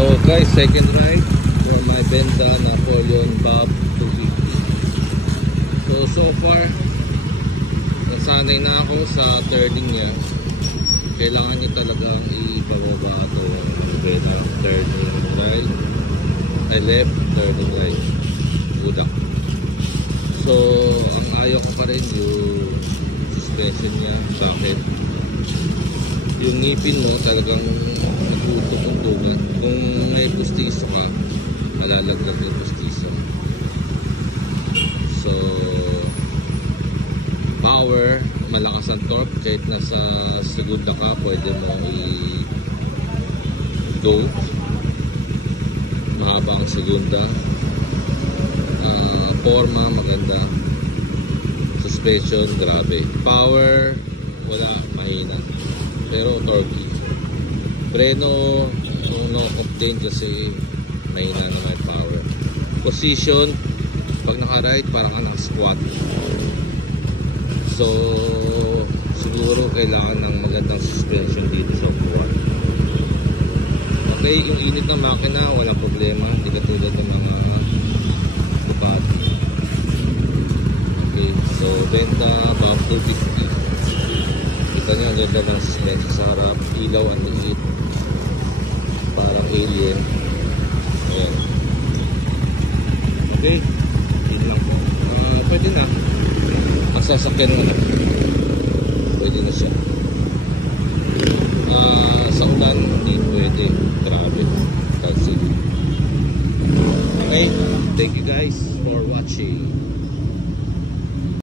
So guys, second ride for my Benda Napoleon Bob 250. So far nasanay na ako sa turning niya. Kailangan niya talagang ipababa ito Benda turning right, left, turning right, budak. So ang ayaw ko pa rin yung suspension niya. Bakit? Yung ngipin mo talagang nagtutuntungan. Kung may pustiso ka, malalaglag yung pustiso. So power, malakas ang torque. Kahit nasa segunda ka, pwede mo i-go. Mahaba ang segunda. Forma, maganda. Suspension, grabe. Power, wala, mahina. Pero torque. Preno, no complain kasi mahina naman power. Position, pag naka-right, parang ka naka-squat. So siguro kailangan ng magandang suspension dito sa upuan. Okay, yung init ng makina walang problema, hindi katulad ng mga Ducati. Okay, so Benda Bob 250. Kita nyo ang ganda ng suspension sa harap, ilaw ang liit, parang alien. Ayan. Okay, yun lang po. Pwede na ang sasakyan mo na, pwede na siya. Sa ulan hindi pwede, grabe kasi. Okay, thank you guys for watching.